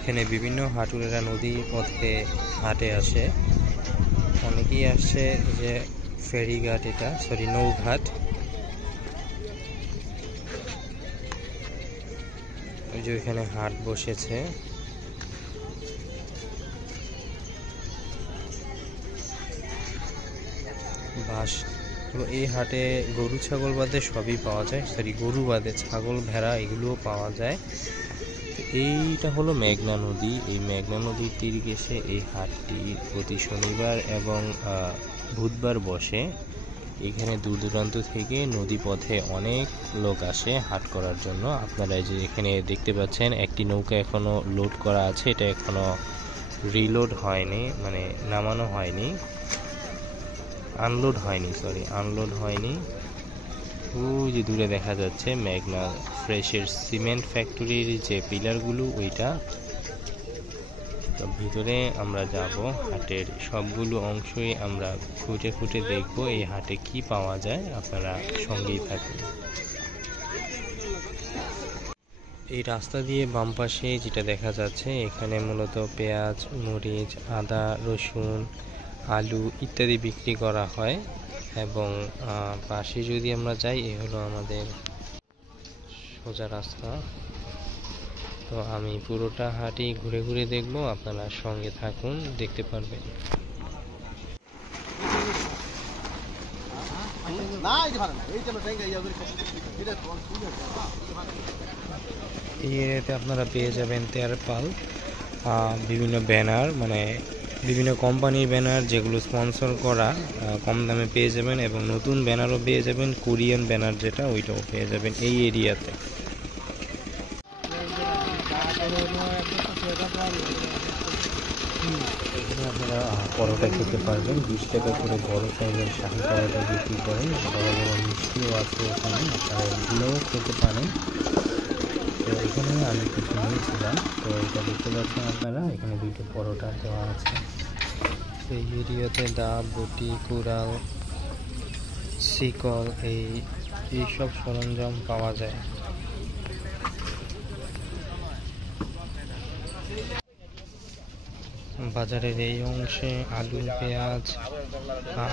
এখানে বিভিন্ন হাটুরেরা নদী পথে হাটে আসে, অনেকেই আসছে। যে ফেরিঘাট, এটা সরি নৌঘাট। ওই যে ওইখানে হাট বসেছে। বাস এই হাটে গরু ছাগল বাদে সবই পাওয়া যায়, সরি গরু বাদে ছাগল ভেড়া এগুলোও পাওয়া যায়। এইটা হলো মেঘনা নদী। এই মেঘনা নদীর তীর ঘেঁষে এই হাটটি প্রতি শনিবার এবং বুধবার বসে। এখানে দূর দূরান্ত থেকে নদী পথে অনেক লোক আসে হাট করার জন্য। আপনারা যে এখানে দেখতে পাচ্ছেন একটি নৌকা এখনো লোড করা আছে, এটা এখনো রিলোড হয়নি, মানে নামানো হয়নি, আনলোড হয়নি। ওই যে দূরে দেখা যাচ্ছে মেঘনা ফ্রেশের সিমেন্ট ফ্যাক্টরির যে পিলারগুলো, ওইটা। তো ভিতরে আমরা যাব, হাটের সবগুলো অংশই আমরা খুঁটে খুঁটে দেখব এই হাটে কি পাওয়া যায়। আপনারা সঙ্গেই থাকুন। এই রাস্তা দিয়ে বাম পাশে যেটা দেখা যাচ্ছে, এখানে মূলত পেঁয়াজ, মরিচ, আদা, রসুন, আলু ইত্যাদি বিক্রি করা হয়। এবং পাশে যদি আমরা যাই, এই হলো আমাদের সোজা রাস্তা। তো আমি পুরোটা হাটই ঘুরে ঘুরে দেখব, আপনারা সঙ্গে থাকুন, দেখতে পারবেন। এই এরিয়াতে আপনারা পেয়ে যাবেন তেরপাল, বিভিন্ন ব্যানার, মানে বিভিন্ন কোম্পানির ব্যানার যেগুলো স্পন্সর করা, কম দামে পেয়ে যাবেন। এবং নতুন ব্যানারও পেয়ে যাবেন, কোরিয়ান ব্যানার যেটা, ওইটাও পেয়ে যাবেন এই এরিয়াতে। এখানে আপনারা পরোটা খেতে পারবেন, 20 টাকা করে বড় সাইজের শাহী পরোটা বিক্রি করেন। বড় বড় মিষ্টিও আছে এখানে, আপনারা এগুলোও খেতে পারেন। তো এখানে আমি কিছু নিয়েছিলাম, তো এটা দেখতে পাচ্ছেন আপনারা, এখানে 2টো পরোটা দেওয়া আছে। এই এরিয়াতে দা, বটি, কুড়াল, শিকল এইসব সরঞ্জাম পাওয়া যায়। বাজারের এই অংশে আলু, পেঁয়াজ,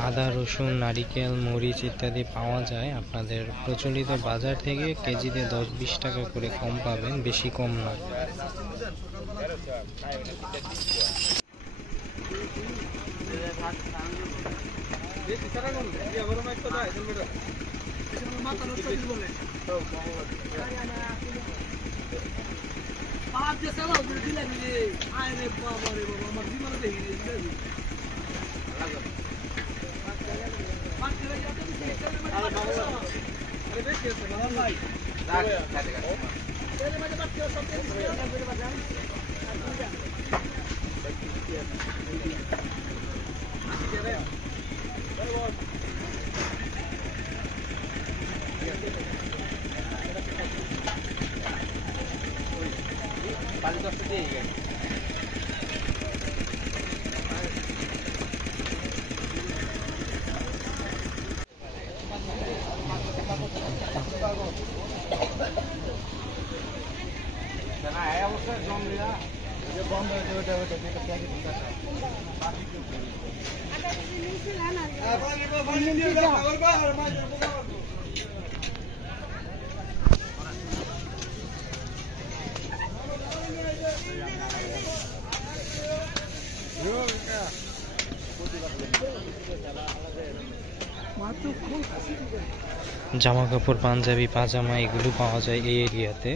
আদা, রসুন, নারিকেল, মরিচ ইত্যাদি পাওয়া যায়। আপনাদের প্রচলিত বাজার থেকে কেজিতে 10-20 টাকা করে কম পাবেন, বেশি কম না। জামা কাপড়, পাঞ্জাবি, পাজামা এগুলো পাওয়া যায় এই এরিয়াতে।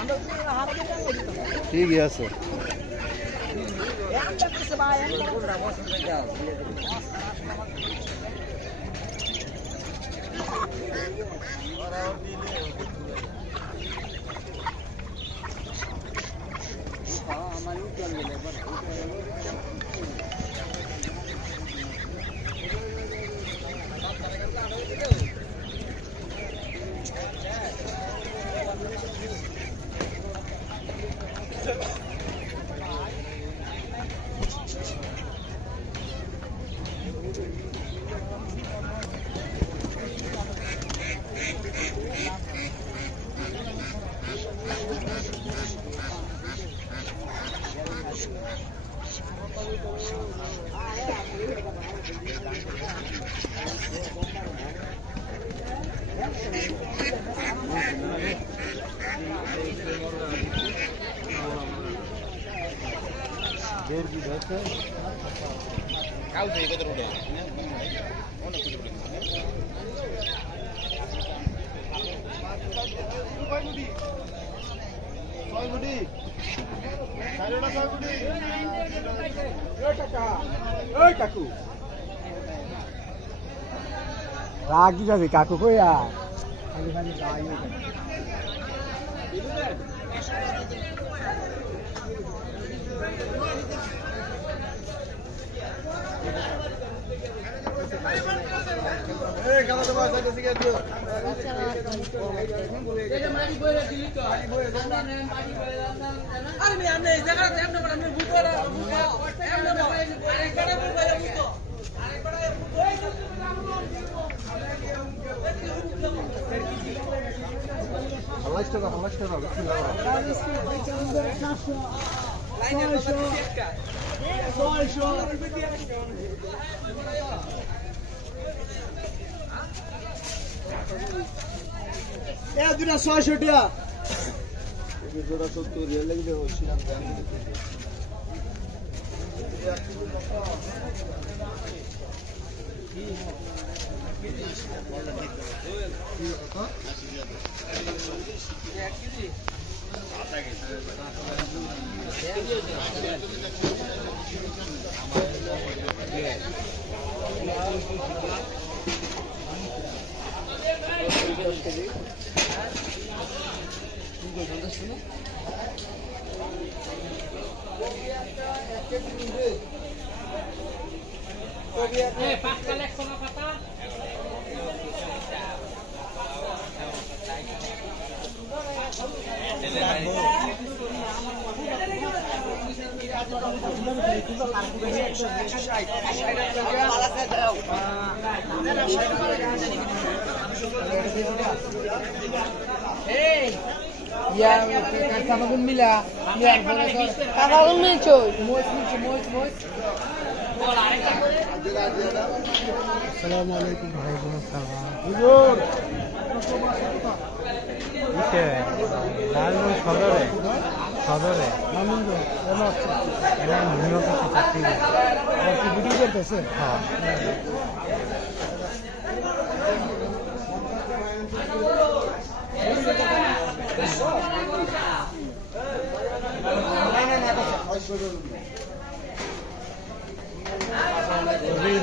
আমরা ঠিকই আছে। রাগি যাবে কাকু কইয়া খালি খালি যাই দুটা 600 টাকা দুটা 70 রিয়াল লাগবে ওছিলাম সদরে সদরে ভিডিও করতেছে হ্যাঁ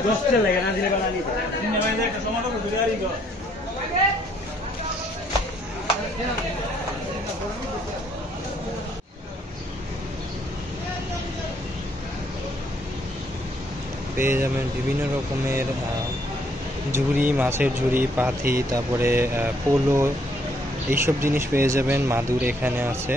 দশটা লাগে না দিলে বানানি একটা টমেটো ঘুরে আরি পেয়ে যাবেন বিভিন্ন রকমের ঝুড়ি, মাছের ঝুড়ি, পাথি, তারপরে পোলো, এইসব জিনিস পেয়ে যাবেন। মাদুর এখানে আছে।